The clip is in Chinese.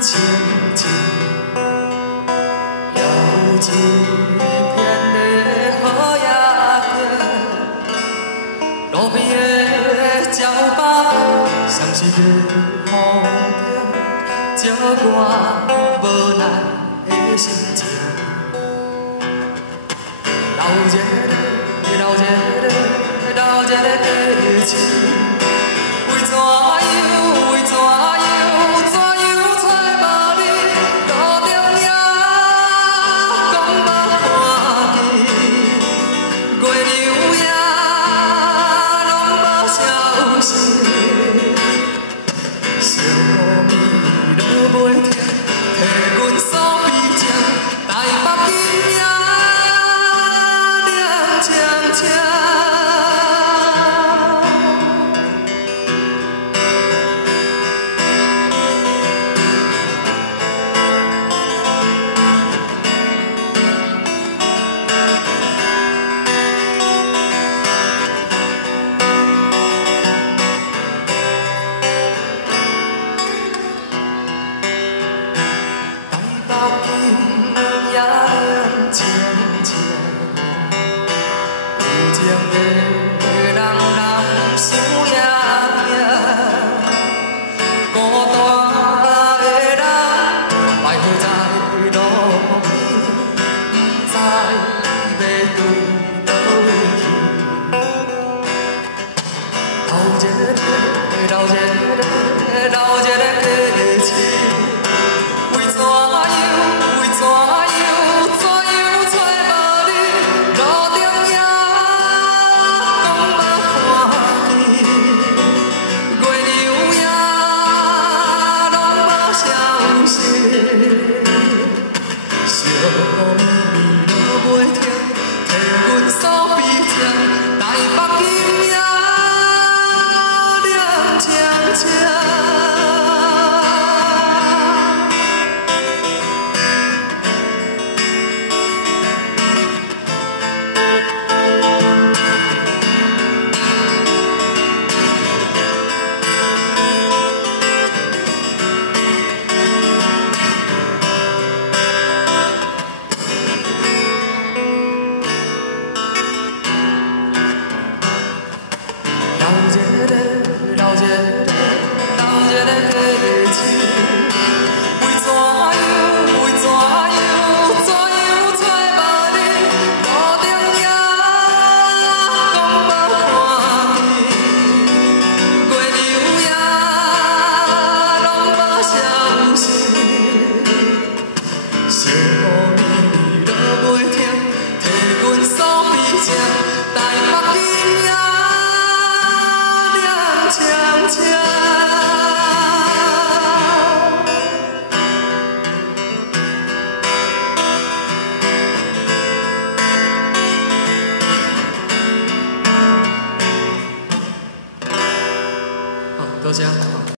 清静，也有一片的好夜景，路边的鸟吧，像是在雨中照我无奈的心情。留一个，留一个，留一个过去，为怎样？为怎样？怎样揣无你？路灯也讲目看见，月亮也拢无消息，小雨落袂停，替阮扫悲情，台北今夜。 悄悄。情的人人想也惊，孤单的人徘徊在路边，不知要对倒位去。留一个，留一个，留一个过去，为怎样？为怎样？怎样揣无你？路灯也。 小雨落袂停，替阮扫悲情。台北今夜亮悄悄。了解。